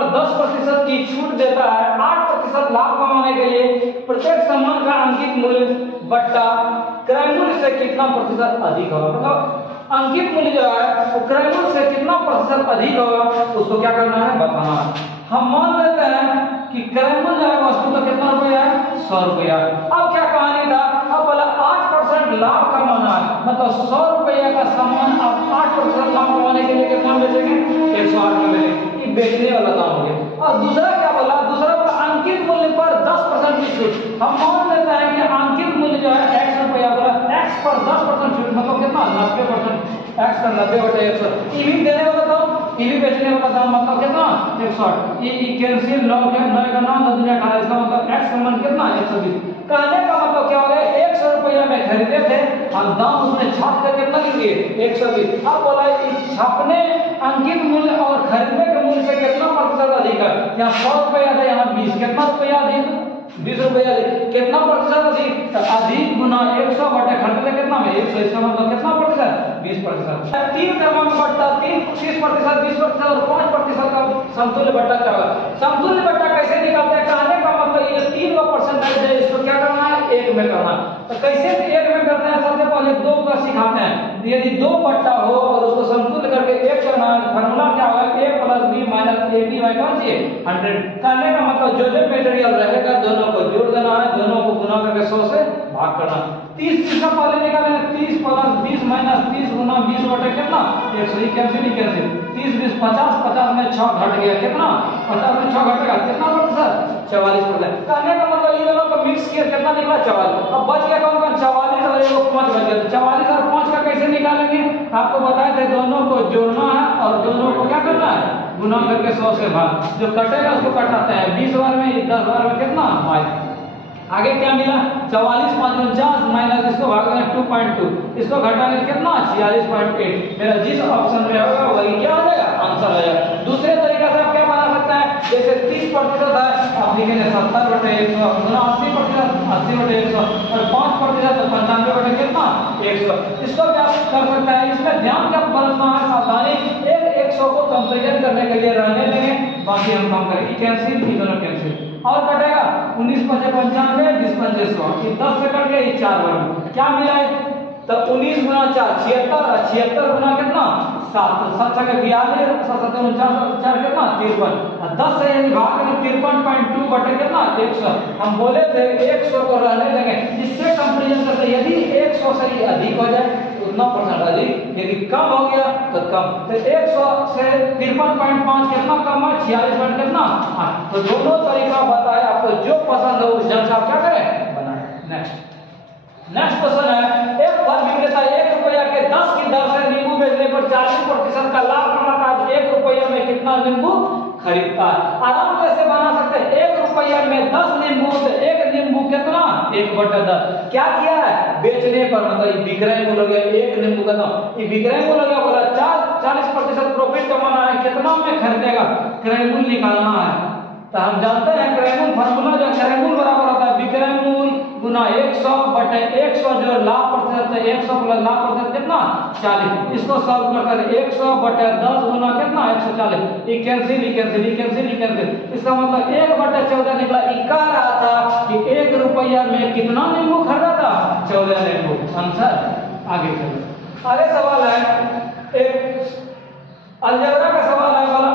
पर 10% की छूट देता है 8% लाभ कमाने के लिए प्रत्येक सामान का अंकित मूल्य बट्टा क्रय मूल्य से कितना प्रतिशत अधिक होगा। मतलब अंकित मूल्य जो है वो क्रय मूल्य से कितना प्रतिशत अधिक होगा उसको क्या करना है, बताना है। हम मान लेते हैं कि क्रय मूल्य है वस्तु का कितना रुपया है, 100 रुपया। अब क्या कहानी था, अब बोला 8% लाभ कमाना है, मतलब 100 रुपया का सामान आप 8% लाभ कमाने के लिए कितना बेचेंगे, 108 में बेचेंगे। ये बेचने वाला दाम हो गया। और दूसरा क्या बोला, दूसरा बोला अंकित मूल्य पर 10% की छूट। हम मान लेते हैं कि अंकित मूल्य जो है x रुपया, बोला x पर 10% छूट, मतलब कितना 90%, x का 90 बटे 100। ये भी देने वाला दाम, ये भी बेचने वाला दाम, मतलब कितना 108। ये कैंसिल 9 का 9 दुनिया 18, इसका मतलब x का मान कितना 120। कहने का मतलब क्या हो गया, 100 रुपया में खरीदे थे हम, दाम उसमें छाप कर कितना लेंगे 120। अब बोला छापने अंकित मूल्य और खरीदने के मूल्य से कितना प्रतिशत अधिक है। यहाँ 100 रुपया था, यहाँ 20, कितना रुपया अधिक, 20 रुपया अधिक। कितना प्रतिशत अधिक, अधिक गुना 100 बटे खरीदने कितना में 100, इसका मतलब कितना प्रतिशत, 20%। 3 क्रमांक बट्टा 30%, 20% और 5% का समतुल्य बट्टा चावल। समतुल्य बट्टा कैसे निकालते हैं, कहने का मतलब ये 3 का परसेंटेज है, इसको क्या करना है, 1 में करना। तो कैसे 1 में करते हैं, सबसे पहले 2 का सिखाते हैं। यदि 2 बट्टा हो और उसको समतुल्य करके 1 करना है, फार्मूला क्या होगा, a + b - ab बाय कौन सी 100। कहने का मतलब जो जो मटेरियल रहेगा दोनों को जोड़ देना है, दोनों को गुना करके 100 से भाग करना। 30 का पहले निकालेंगे, 30 + 20 - 30 गुना 20 बटे कितना 100, कैंसिल 30 20 50, 50 में 6 घट गया, कितना 50 में 6 घटेगा कितना प्रतिशत, 44%। कहने का मतलब ये दोनों को मिक्स किया कितना निकला 44। अब बच गया कौन कौन, 44 और 5 बच गया। 44 और 5 का कैसे निकालेंगे, आपको बताए थे दोनों को जोड़ना है और दोनों को क्या करना है, गुना करके 100 से भाग। जो कटेगा उसको कटाते हैं, 20 बार में 10 बार में कितना 5। आगे क्या मिला, 44 5 49 माइनस इसको भागेंगे 2.2, इसको घटाने कितना 46.8। मेरा जिस ऑप्शन में होगा वही क्या हो जाएगा, आंसर हो जाएगा। दूसरे तरीके से आप क्या बना सकते हैं, जैसे 30% है आप लिखेंगे 70 बटे 100 गुना 80%, 80 बटे 100 और 5% तो 95 बटे कितना 100। इसको क्या कर सकते हैं, इसमें ध्यान क्या बरतना है, सावधानी। 100 को कंपैरिजन करने के लिए रहने देंगे, बाकी हम काम करेंगे कैंसिल, ये दोनों कैंसिल। और कटेगा 19 × 5 = 95, 20 × 5 = 100, ये 10 से कट गया, ये 4 बार क्या मिला है, तो 19 × 4 76, 76 गुना कितना 7, 7 के 42, 7 7 49, 4 कितना 53, और 10 से यदि भाग करें 53.2 बटे कितना 100। हम बोले थे 100 को रहने देंगे, इससे कंपैरिजन करते यदि 100 से ही अधिक हो जाए उतना परसेंट अधिक, यदि कम हो गया तो कम। तो 100 से 53.5 कितना कम है, 46 कितना 8। तो दोनों तरीका बताया, आपको जो पसंद हो उस ढंग से आप क्या करें बनाए। नेक्स्ट क्वेश्चन है, एक फल विक्रेता 1 रुपया के 10 की दर से नींबू बेचने पर 40% का लाभ कमाता है, 1 रुपया में कितना नींबू खरीदता है। आराम कैसे बना सकते हैं, 1 रुपया में 10 नींबू, तो 1 नींबू कितना 1/10। क्या किया है, बेचने पर मतलब विक्रय मूल्य हो गया, 1 नींबू का दाम, ये विक्रय मूल्य हो गया, बोला 40% प्रॉफिट कमाना है, कितना में खरीदेगा, क्रय मूल्य निकालना है। तो हम जानते हैं क्रय मूल्य फार्मूला जो क्रय मूल्य बराबर होता है विक्रय मूल्य गुना 100 बटे 100 जो लाभ प्रतिशत है, 100 प्लस लाभ प्रतिशत कितना 40। इसको सॉल्व कर 100 बटे 10 गुना कितना 140, ये कैंसिल, ये कैंसिल, ये कैंसिल, ये कैंसिल। इसका मतलब 1/14 निकला। ये कह रहा था कि 1 रुपया में कितना नींबू खरीदा था, 14 नींबू। आंसर आगे चलो। आगे सवाल है, एक अलजेब्रा का सवाल है, वाला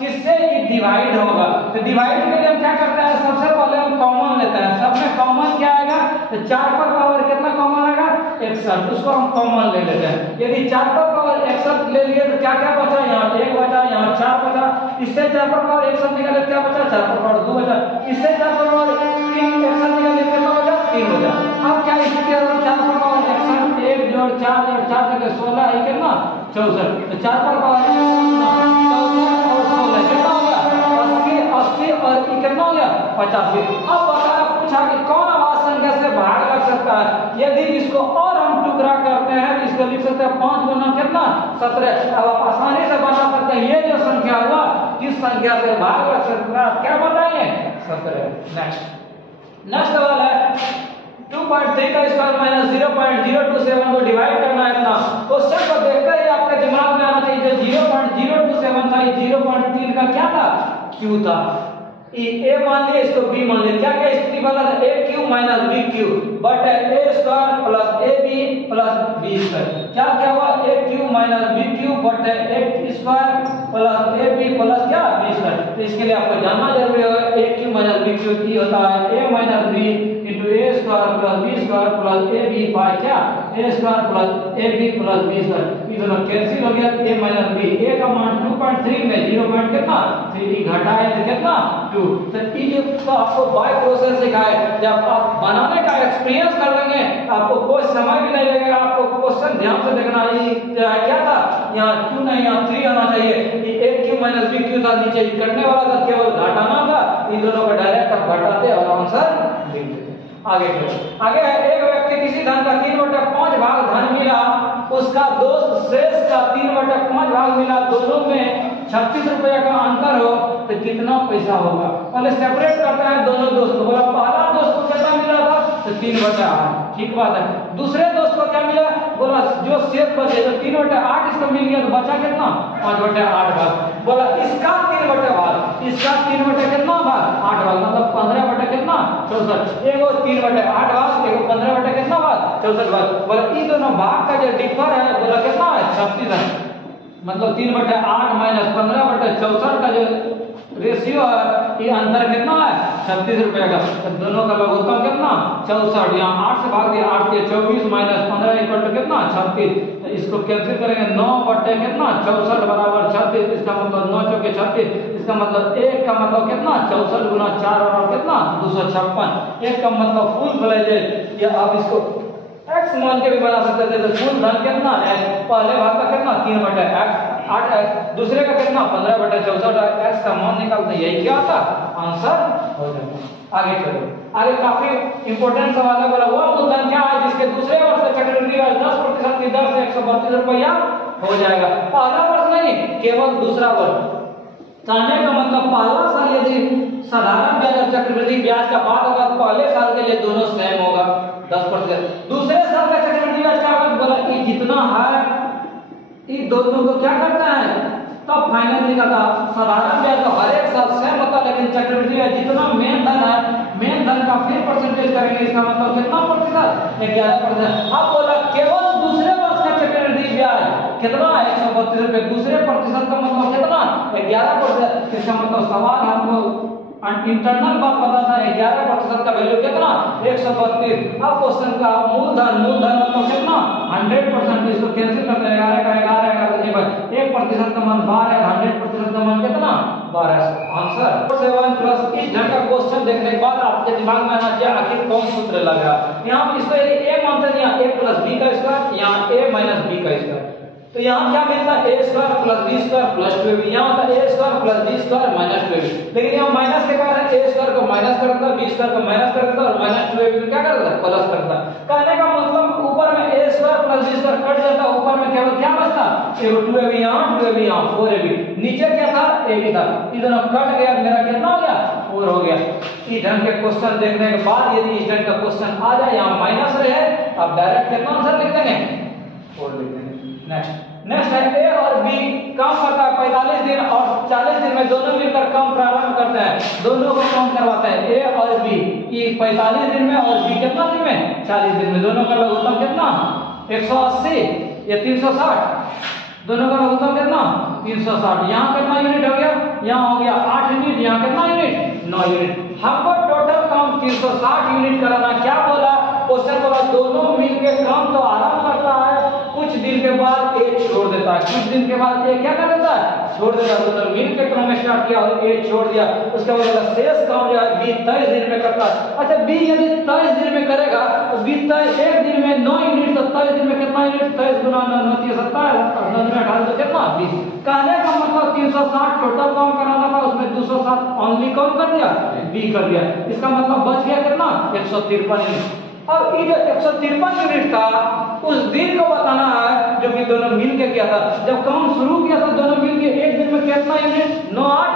किससे ये डिवाइड होगा। तो डिवाइड के लिए हम क्या करते हैं, सबसे पहले हम कॉमन लेते हैं। सब में कॉमन क्या आएगा, तो 4 पर पावर कितना कॉमन आएगा 61, उसको हम कॉमन ले लेते हैं। यदि 4 पर पावर 61 ले लिए तो क्या क्या बचा, यहाँ 1 बचा, यहाँ 4 बचा। इससे 4 पर पावर 61 निकाले क्या बचा, 4 पर पावर 2 बचा। इससे 4 पर पावर 3 61 निकाले कितना बचा, 3 बचा। अब क्या स्थिति है, 4 पर पावर 61 1 जोड़ 4 जोड़ 4 से 16 है कितना 64, तो 4 पर पावर 14 और 16 कितना हो गया 80 और कितना हो गया 85। अब बताया पूछा कि कौन आवाज संख्या से भाग लग सकता है। यदि इसको और हम टुकड़ा करते हैं तो इसको लिख सकते हैं 5 गुना कितना 17। अब आप आसानी से बना सकते हैं, ये जो संख्या हुआ किस संख्या से भाग लग सकता है, क्या बताएंगे 17। नेक्स्ट सवाल है 2.3 का स्क्वायर माइनस 0.027 को डिवाइड करना है इतना। क्वेश्चन को देखकर ही आपके दिमाग में आना चाहिए, जो 0.027 था ये 0.3 का क्या था क्यू था, ए मान लिया, इसको बी मान लिया। क्या क्या स्थिति बना था, A cube minus B cube but A square plus A B plus B square. क्या क्या हुआ, A cube minus B cube but A square plus A B plus क्या बी स्क्वायर। तो इसके लिए आपको जानना जरूरी है, A cube minus B cube की होता है A minus B into A square plus B square plus A B by क्या A square plus A B plus B square. ये दोनों कैंसिल हो गया, ए माइनस बी, ए का मान 2.3 में 0. कितना 3 घटाए तो कितना 2। तो ये तो आपको बाय प्रोसेस सिखाए, जब आप बनाने का एक्सपीरियंस कर लेंगे आपको कोई समय भी नहीं लगेगा। आपको क्वेश्चन ध्यान से देखना, ये क्या था, यहाँ 2 नहीं यहाँ 3 आना चाहिए। ये ए क्यू माइनस बी क्यू था, नीचे कटने वाला था, केवल घटाना था। इन दोनों को डायरेक्ट आप घटाते और आंसर लिख देते। आगे आगे एक व्यक्ति किसी धन का 3/5 भाग धन मिला, उसका दोस्त शेष का 3/5 भाग मिला, दोनों में 36 रुपए का अंतर हो तो कितना पैसा होगा। पहले सेपरेट करते हैं दोनों दोस्त को। बोला पहला दोस्त को कितना मिला था तो 3/8, ठीक बात है। दूसरे दोस्त को क्या मिला, बोला जो शेष बचे तो 3/8 इसको मिल गया, तो बचा कितना 5/8 भाग। बोला इसका 3/8 भाग, इसका 3/8 कितना भाग 8 भाग, मतलब 15/8 कितना 64। एगो 3/8 भाग, एगो 15/8 कितना भाग 64 भाग। बोला इन दोनों भाग का जो डिफर है बोला कितना है 36 है, मतलब 3/8 माइनस 15/64 का जो रेशियो है, ये अंतर कितना है 36 रुपए का। तो दोनों का लघुत्तम कितना 64, यहाँ 8 से भाग दिया, 8 के 24 माइनस 15 इक्वल टू कितना 36। तो इसको कैंसिल करेंगे, 9 बटे कितना 64 बराबर 36, इसका मतलब 9 चौके 36, इसका मतलब 1 का मतलब कितना 64 गुना 4 बराबर कितना 256। 1 का मतलब फुल फ्लेजेड, या आप इसको x मान के भी बना सकते थे। तो फुल धन कितना है, पहले भाग का कितना 3/8, दूसरे का कितना 15/64, x का मान निकालते यही क्या आता आंसर हो जाता। आगे चलो, आगे काफी इंपॉर्टेंट सवाल है। बोला वो मूलधन क्या है जिसके दूसरे वर्ष में चक्रवृद्धि ब्याज 10% की दर से 132 रुपया हो जाएगा। पहला वर्ष नहीं, केवल दूसरा वर्ष। कहने का मतलब पहला साल यदि साधारण ब्याज और चक्रवृद्धि ब्याज का बात होगा तो पहले साल के लिए दोनों सेम होगा 10%। दूसरे साल का चक्रवृद्धि ब्याज का बोला कि जितना है इन दोनों को क्या करता है तब फाइनल निकलता। साधारण ब्याज तो हर एक साल सेम होता है, लेकिन चक्रवृद्धि ब्याज जितना मेन धन है, मेन धन का फिर परसेंटेज करेंगे, इसका मतलब कितना प्रतिशत 11%। अब बोला केवल दूसरे वर्ष का चक्रवृद्धि ब्याज कितना 132 रुपए, दूसरे प्रतिशत का मतलब कितना 11%। इसका मतलब सवाल हमको इंटरनल बात पता था 11% का वैल्यू कितना 132। अब क्वेश्चन का मूलधन मतलब कितना 100%, इसको कैंसिल करते हैं 11 का 1% का मान 12 है, 100% का मान कितना 12। Answer 7 plus. इस ढंग का क्वेश्चन देखने के बाद आपके दिमाग में आना चाहिए आखिर कौन सूत्र लगा। यहाँ इसको a मानते हैं, यहाँ a प्लस b का स्क्वायर, यहाँ a माइनस b का स्क्वायर। तो यहाँ क्या मिलता है a square plus b square plus 2ab, यहाँ होता है a square plus b square minus 2ab। लेकिन यहाँ माइनस के बाद a स्क्वायर को माइनस कर देता है, b स्क्वायर को माइनस कर देता है और माइनस 2ab को क्या कर देता है प्लस कर देता है। कहने का मतलब ऊपर में a square plus b square cut जाता है, ऊपर में केवल क्या बचता एगो 2ab यहाँ 2ab यहाँ 4ab, नीचे क्या था ab था, ये दोनों कट गया, मेरा कितना हो गया 4 हो गया। इस ढंग के क्वेश्चन देखने के बाद यदि इस ढंग का क्वेश्चन आ जाए यहाँ माइनस रहे, अब डायरेक्ट कितना आंसर लिख देंगे 4 लिख देंगे। नेक्स्ट है ए और बी काम करता है 45 दिन और 40 दिन में दोनों मिलकर काम प्रारंभ करते हैं, दोनों को काम करवाते हैं ए और बी। ये 45 दिन में और बी कितना दिन में 40 दिन में, दोनों का लघुत्तम कितना 180 या 360, दोनों का लघुत्तम कितना 360। यहाँ कितना यूनिट हो गया, यहाँ हो गया 8 यूनिट, यहाँ कितना यूनिट 9 यूनिट। हमको टोटल काम 360 यूनिट कराना। क्या बोला क्वेश्चन बोला दोनों मिलकर काम तो आरंभ करता है, कुछ दिन के बाद एक छोड़ देता है, कुछ दिन के बाद एक क्या कर देता है छोड़ देता है। दोनों मिलकर काम स्टार्ट किया और एक छोड़ दिया, उसके बाद शेष काम जो है बी 23 दिन में करता है। अच्छा बी यदि 23 दिन में करेगा तो बी 1 दिन में 9 यूनिट, तो 23 दिन में कितना यूनिट 23 गुना 9 9 3 27 9 में 18 तो कितना 20। कहने का मतलब 360 टोटल काम कराना था, उसमें 260 ओनली कौन कर दिया बी कर दिया, इसका मतलब बच गया कितना 153 यूनिट। अब ये जो 153 यूनिट था उस दिन को बताना है जो कि दोनों मिल के किया था। जब काम शुरू किया था दोनों मिल के एक दिन में कितना यूनिट 9 8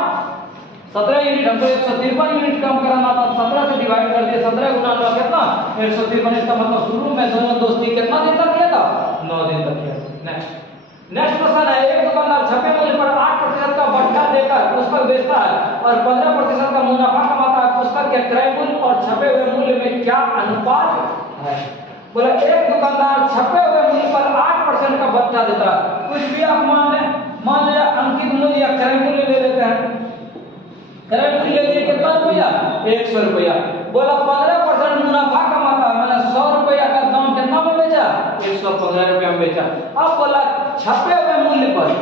17 यूनिट, हमको 153 यूनिट काम कराना था, 17 से डिवाइड कर दिया, 17 गुना 9 कितना 153। इसका मतलब शुरू में दोनों दोस्ती कितना दिन तक किया था 9 दिन तक किया। नेक्स्ट नेक्स्ट क्वेश्चन है, एक दुकानदार छपे मूल्य पर 8% का बढ़ा देकर पुस्तक बेचता है और 15% का मुनाफा कमाता है। पुस्तक के क्रय मूल्य और छपे हुए मूल्य में क्या अनुपात है? बोला एक दुकानदार छपे हुए मूल्य पर 8% का बढ़ा देता है। कुछ भी आप मान लिया अंकित मूल्य या क्रय मूल्य ले लेते हैं। क्रय मूल्य ले लिए कितना रुपया? 100 रुपया। बोला 15% मुनाफा कमाता है, मैंने 100 रुपया का दाम कितना में बेचा? 115 रुपया में बेचा। अब बोला छपे हुए मूल्य पर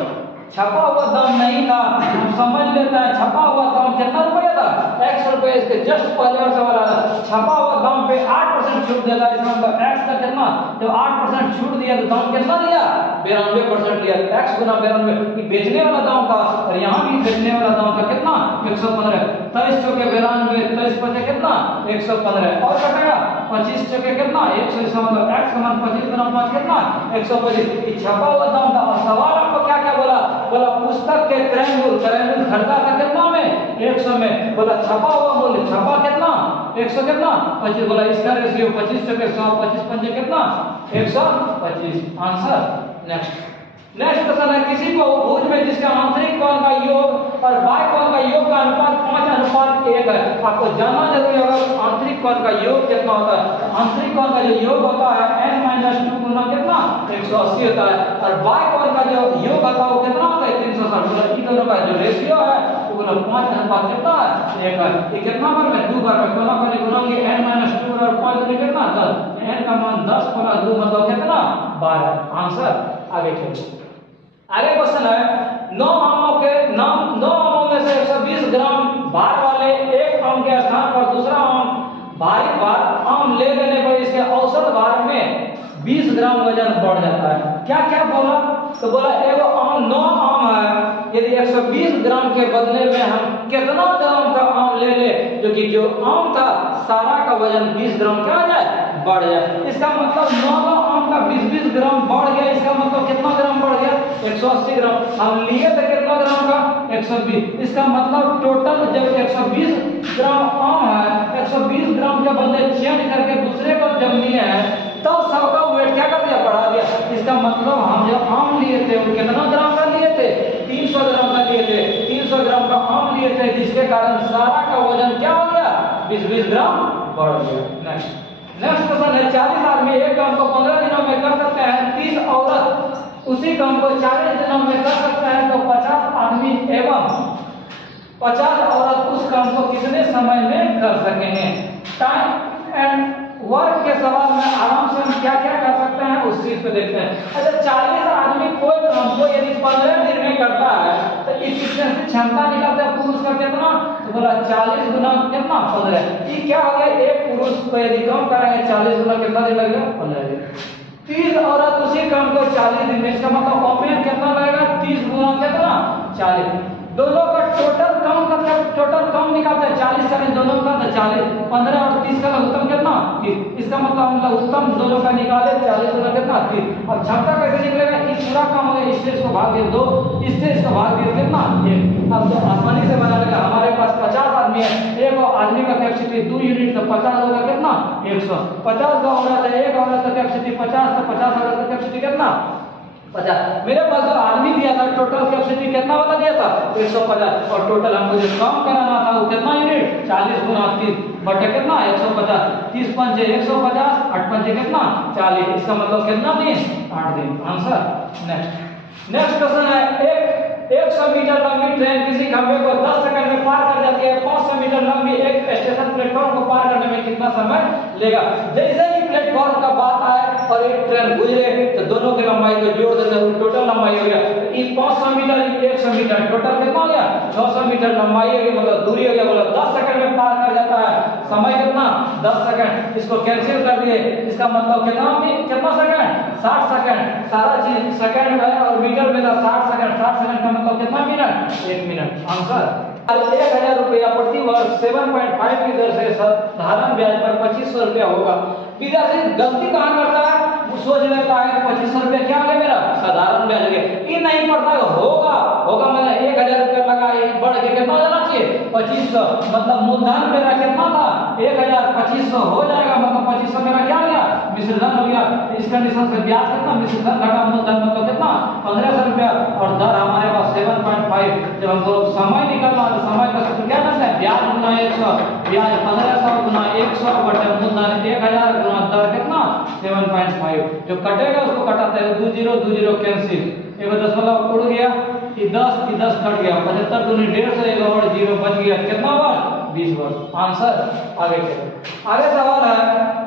छपा हुआ दाम नहीं था, हम समझ लेते हैं छपा हुआ दाम कितना रुपया था? 100 रुपये। इसके जस्ट पहले और सवाल आ रहा है, छपा हुआ दाम पे 8% छूट देता है, इसका मतलब x का कितना? जब 8% छूट दिया तो दाम कितना लिया? 92% लिया। x गुना 92 ये बेचने वाला दाम था और यहाँ भी बेचने वाला दाम था कितना? 115। 23 चौके 92, 23 पचे कितना? 115 और कटेगा 25 चौके कितना? 100। इसका मतलब x का मान 25 गुना 5 कितना? 125। ये छपा हुआ दाम था। और सवाल आपको क्या क्या बोला? बोला पुस्तक के क्रय मूल्य खरीदा था कितना में? 100 में। बोला छपा हुआ मूल्य छपा कितना? 100 कितना? 25। बोला इसका रेशियो 25 चौके 100, 25 पंजे कितना? 125। आंसर। नेक्स्ट क्वेश्चन है, किसी बहुभुज में जिसका आंतरिक कोण का योग और बाह्य कोण का योग का अनुपात 5:1 है। आपको जानना जरूरी होगा आंतरिक कोण का योग कितना होता है। आंतरिक कोण का जो योग होता है n-2 गुना कितना? 180 होता है और बाह्य कोण का जो योग होता है वो कितना होता है? 360। मतलब इन दोनों का जो रेशियो है वो गुना 5:1 कितना है? 1 है। ये कितना बार में? 2 बार में। दोनों को गुनाएंगे n-2 और 5 में कितना? 10। n का मान 10 + 2 मतलब कितना? 12। आंसर। आगे चलिए। आगे क्वेश्चन है, 9 आमों में से 120 ग्राम भार वाले एक आम के स्थान पर दूसरा आम भारी आम ले लेने पर इसके औसत भार में 20 ग्राम वजन बढ़ जाता है। क्या क्या बोला? तो बोला एगो आम 9 आम है, यदि 120 ग्राम के बदले में हम कितना ग्राम का आम ले ले जो कि जो आम था सारा का वजन 20 ग्राम क्या हो जाए? बढ़ जाए। इसका मतलब 9 आम का 20 ग्राम बढ़ गया। इसका मतलब कितना ग्राम बढ़ गया? 180 ग्राम। हम लिए थे कितना ग्राम का? 120। इसका मतलब टोटल जब 120 ग्राम आम है, 120 ग्राम के बदले चेंज करके दूसरे को जब लिए हैं तो सबका वेट क्या कर दिया? बढ़ा दिया। इसका मतलब हम जो आम लिए थे वो कितना ग्राम का लिए थे? 300 ग्राम का लिए थे। 300 ग्राम का आम लिए थे जिसके कारण सारा का वजन क्या हो गया? 20 ग्राम बढ़ गया। नेक्स्ट क्वेश्चन है, 40 आदमी एक काम को 15 दिनों में कर सकते हैं, 30 औरत उसी काम को 40 दिनों में कर सकते हैं, तो 50 आदमी एवं 50 औरत उस काम को कितने समय में कर सकेंगे? टाइम एंड वर्क के सवाल में आराम से हम क्या क्या कर सकते हैं उस चीज पे देखते हैं। अच्छा 40 आदमी कोई काम को यदि 15 दिन में करता है तो इफिशिएंसी क्षमता निकालते हैं पुरुष का कितना? तो बोला 40 गुना कितना? 15। ये क्या हो गया? एक पुरुष को यदि काम करेंगे 40 गुना कितना दिन लगेगा? 15 दिन। 30 औरत उसी काम को 40 दिन में, इसका मतलब ओपन कितना लगेगा? 30 गुना कितना? 40। दोनों का टोटल कम निकालते हैं 40 40 दोनों का 40 15 और 30 का लघुत्तम कितना? 30। इसका मतलब हम लघुत्तम दोनों का निकाले 40 गुना कितना? 30। अब क्षमता कैसे निकलेगा? ये पूरा काम हो गया, इससे इसको भाग दिए 2, इससे इसको भाग दिए कितना? 1। अब तो आसानी से बना लेगा। हमारे पास 50 आदमी है, एक आदमी का कैपेसिटी 2 यूनिट तो 50 होगा कितना? 100। 50 का औरत है, एक औरत का कैपेसिटी 50 तो 50 औरत का कैपेसिटी कितना? 50। मेरे पास जो आदमी दिया था टोटल कैपेसिटी कितना वाला दिया था? 150। और टोटल हमको जो काम कराना था वो कितना यूनिट? 40 गुना 30 बटे कितना? 150। 30 पंजे 150, 8 पंजे कितना? 40। इसका मतलब कितना दिन? 8 दिन। आंसर। नेक्स्ट क्वेश्चन है, 100 मीटर लंबी ट्रेन किसी खंभे को 10 सेकंड में पार कर जाती है। 500 मीटर लंबी एक स्टेशन प्लेटफॉर्म को पार करने में कितना समय लेगा? जैसे ही प्लेटफॉर्म का बात आए और एक ट्रेन गुजरे तो दोनों की लंबाई को जोड़ देते हैं, टोटल लंबाई हो गया। ये 500 मीटर, 100 मीटर, टोटल कितना हो गया? 600 मीटर लंबाई हो गई, मतलब दूरी हो गया। बोला 10 सेकंड में पार कर जाता है, समय कितना? 10 सेकंड। इसको कैंसिल कर दिए, इसका मतलब कितना सेकंड? 60 सेकंड। सारा चीज सेकंड में और मीटर में था 60 सेकंड। 60 सेकंड का मतलब कितना मिनट? 1 मिनट। आंसर। 1000 रुपया प्रति वर्ष 7.5 की दर से साधारण ब्याज पर 2500 रुपया होगा। विद्यार्थी गलती कहाँ करता है? वो सोच लेता है 2500 रुपया क्या है मेरा साधारण ब्याज है, ये नहीं पड़ता होगा मतलब 1000 रुपया लगा, बढ़ के कितना जाना चाहिए? 2500। मतलब मूलधन मेरा कितना था? 1000, 2500 हो जाएगा, मतलब 2500 मेरा क्या गया? मिश्र धन हो गया। इस कंडीशन से ब्याज कितना, मिश्र धन घटा मूलधन मतलब कितना 1500 रुपया, और दर हमारे पास 7.5। जब हमको समय निकालना है तो समय का सूत्र क्या करते हैं, ब्याज गुना 100, ब्याज 1500 गुना 100 बटे मूलधन 1000 गुना दर कितना 7.5। जो कटेगा उसको कटाते हैं 20 कैंसिल, एगो दशमलव उड़ गया, ये 10 कट गया, 75 दूनी 150, एगो और 0 बच गया, कितना वर्ष 20 वर्ष। आंसर आगे चलो। आगे सवाल है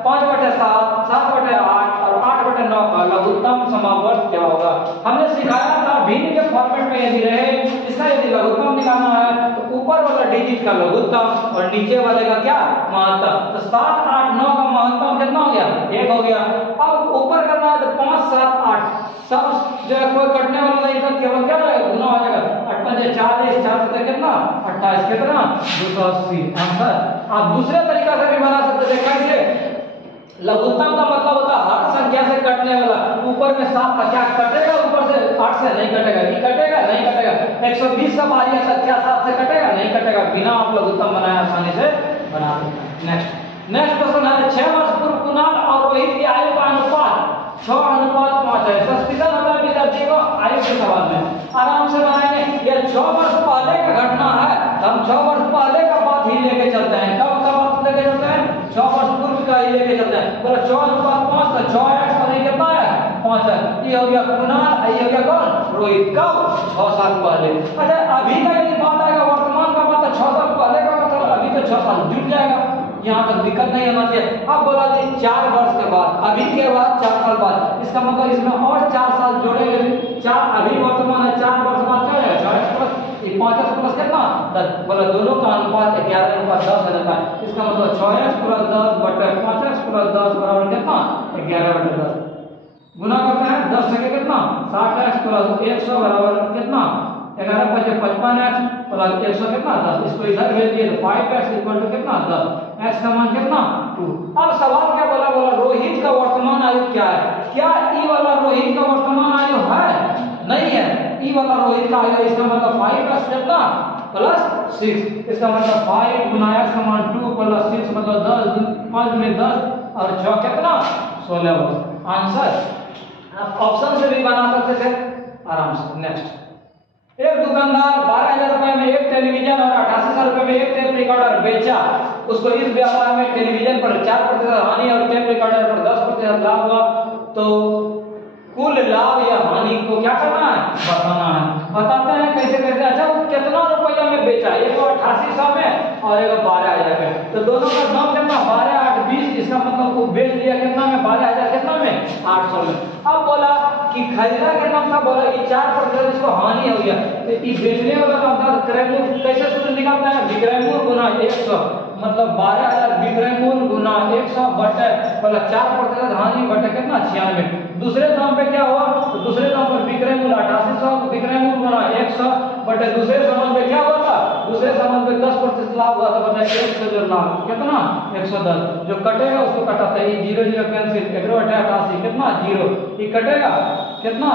5/7, 7/8 और 8/9 का लघुत्तम समावर्त क्या होगा। हमने सिखाया था भिन्न के फॉर्मेट में यदि रहे, इसका यदि लघुत्तम निकालना है तो ऊपर वाला डिजिट का लघुत्तम और नीचे वाले का क्या महत्तम। तो 7, 8, 9 का महत्तम कितना हो गया, 1 हो गया। अब ऊपर करना है तो 5, 7, 8 सब जो है कोई कटने वाला नहीं था, केवल क्या रहेगा गुना हो जाएगा। 8 5 40, 4 7 कितना 28, कितना 280। आंसर आप दूसरे तरीका से भी बना सकते हैं, कैसे, लघुत्तम का मतलब होता है हर संख्या से कटने वाला। ऊपर में 7 का क्या कटेगा, ऊपर से 8 से नहीं कटेगा, ये कटेगा नहीं कटेगा। 120 का बारी है, क्या 7 से कटेगा नहीं कटेगा, बिना आप लघुत्तम बनाए आसानी से बना सकते हैं। नेक्स्ट क्वेश्चन है 6 वर्ष पूर्व कुणाल और रोहित की आयु का अनुपात 6:5 है। सस्पेंशन होता है विद्यार्थी को आयु के सवाल में, आराम से बनाएंगे। ये 6 वर्ष पहले का घटना है, हम 6 वर्ष पहले का बात ही लेके चलते हैं। कब का बात लेके चलते हैं, 6 वर्ष पूर्व का ही लेके चलते हैं। बोला 6:5 तो 6x और ये कितना है 5 है। ये हो गया कुणाल, ये हो गया कौन रोहित, कब 6 साल पहले। अच्छा अभी का यदि बात आएगा वर्तमान का बात, 6 साल पहले का मतलब अभी तो 6 साल जुट जाएगा, यहाँ तक दिक्कत नहीं होना चाहिए। अब बोला जी 4 वर्ष के बाद, अभी के बाद 4 साल बाद, इसका मतलब इसमें और 4 साल जोड़ेंगे। 4 अभी वर्तमान है, 4 वर्ष बाद क्या है 4x प्लस 5x प्लस कितना 10। बोला दोनों का अनुपात 11:10 हो जाता है। इसका मतलब 6x प्लस 10 बटे 5x प्लस 10 बराबर कितना 11/10। गुना करते हैं 10 से कितना 60x प्लस 100 बराबर कितना 11 5 55x प्लस 100 कितना 10। इसको इधर भेज दिए तो 5x इक्वल टू कितना 10, x का मान कितना 2। अब सवाल क्या बोला, रोहित का वर्तमान आयु क्या है। क्या ई वाला रोहित का वर्तमान आयु है, नहीं है। ई वाला रोहित का आयु, इसका मतलब 5x कितना प्लस 6, इसका मतलब 5 गुना x का मान 2 प्लस 6 मतलब 10, 5 में 10 और 6 कितना 16 वर्ष। आंसर आप ऑप्शन से भी बना सकते थे आराम से। नेक्स्ट, एक दुकानदार 12,000 रुपए में एक टेलीविजन और 88,000 रुपए में एक टेप रिकॉर्डर बेचा। उसको इस व्यापार में टेलीविजन पर 4% हानि और टेप रिकॉर्डर पर 10% लाभ हुआ, तो कुल लाभ या हानि को क्या करना है, बताना है। बताते हैं कैसे कैसे। अच्छा वो कितना रुपया में बेचा, एक 88,000 में और एक 12,000 में, तो दोनों का दाम कितना 12 8 20। इसका मतलब वो बेच दिया कितना में 12,000 कितना में 800 में। अब बोला कि खरीदा कितना था, बोला कि 4% इसको हानि हो गया, तो ये बेचने वाला का था क्रय मूल्य कैसे सूत्र निकालना है, विक्रय मूल्य गुना 100 मतलब 12,000 विक्रय मूल्य गुना 100 बटे बोला 4% हानि बटे कितना 96। दूसरे दाम पे क्या हुआ, तो दूसरे दाम पर विक्रय मूल्य 88,000 विक्रय मूल्य गुना 100 बटे दूसरे सामान पे क्या हुआ था, दूसरे सामान पे 10% लाभ हुआ था, बता 100 जो लाभ कितना 110। जो कटेगा उसको कटाते हैं, 0 0 कैंसिल, 1 बटे 88 कितना 0, ये कटेगा कितना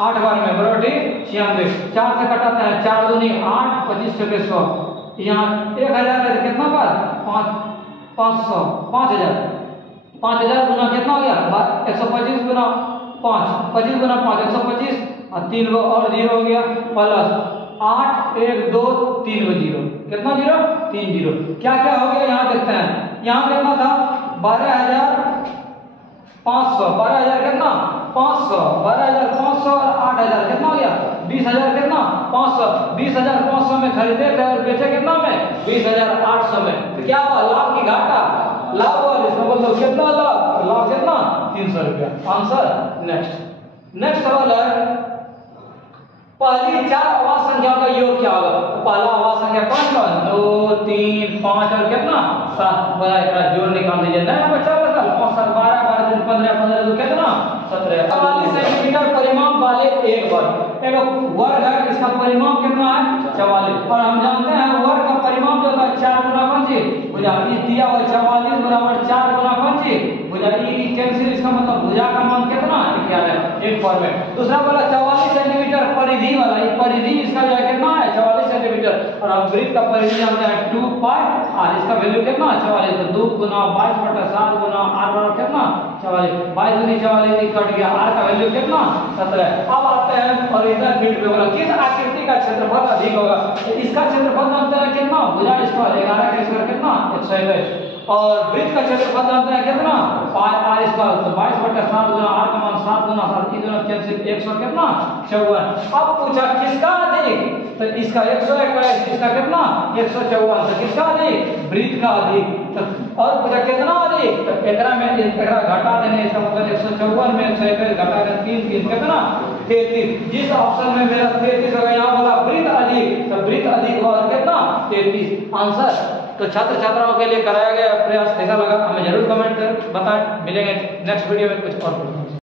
8 बार में बराबर 96। 4 से कटाते हैं, 4 दूनी 8 25 चौके 100, यहाँ 1000 है कितना बार 500 5000 गुना कितना हो गया 125 गुना 5 25 गुना 5 125 और 3 गो और 0 हो गया प्लस 8 1 2 3 गो 0 कितना 0 3 0। क्या क्या हो गया यहाँ देखते हैं, यहाँ कितना था 12,500 12,000 कितना 500 12,500 और 8,000 कितना हो गया 20,000 कितना 500 20,500 में खरीदे थे और बेचे कितना में 20,800 में। तो क्या हुआ लाभ की घाटा, लाभ हुआ, इसका मतलब कितना लाभ, लाभ कितना 300 रुपया। आंसर। नेक्स्ट सवाल है पहली 4 आवाज संख्याओं का योग क्या होगा। तो पहला आवाज संख्या कौन कौन 2 3 5 और कितना 7, बड़ा इसका जोड़ निकाल दीजिए। नया बच्चा बता 5 7 12 12 दिन 15 15 तो कितना 17 44 सेंटीमीटर परिमाप वाले एक वर्ग, एक वर्ग है, इसका परिमाप कितना है 44। और हम जानते हैं वर्ग का परिमाप जो होता है 4 गुना कौन सी भुजा, ये दिया हुआ 44 बराबर 4 गुना कौन सी भुजा, ये कैंसिल, इसका मतलब भुजा का मान कितना 11 एक फॉर्मेट। दूसरा वाला 44 सेंटीमीटर परिधि वाला, ये परिधि इसका जो है कितना है 44 सेंटीमीटर, और अब वृत्त का परिधि जानते हैं 2 पाई आर, इसका वैल्यू कितना 44, तो 2 गुना 22/7 गुना आर बराबर कितना 44, 22 दूनी 44 कट गया, आर का वैल्यू कितना 17। अब आते हैं ओरिजिनल फील्ड पे बोला किस आकृति का क्षेत्रफल अधिक होगा, इसका क्षेत्रफल जानते हैं कितना भुजा स्क्वायर 11 का स्क्वायर कितना 121, और वृत्त का क्षेत्रफल जानते हैं कितना पाई आर स्क्वायर, तो 22/7 गुना आर का मान 7 गुना 7 3 गुना कैंसिल 100 कितना 54। अब पूछा किसका अधिक, तो इसका 121, इसका कितना 154, तो किसका अधिक वृत्त का अधिक। तो और पूछा कितना अधिक, तो एकरा में एकरा घटा देने, इसका मतलब 154 में 121 घटा दें 3 3 कितना 33, जिस ऑप्शन में मेरा 33 होगा यहाँ बोला वृत्त अधिक, तो वृत्त अधिक होगा कितना 33 आंसर। तो छात्र छात्राओं के लिए कराया गया प्रयास कैसा लगा हमें जरूर कमेंट कर बताएं। मिलेंगे नेक्स्ट वीडियो में कुछ और।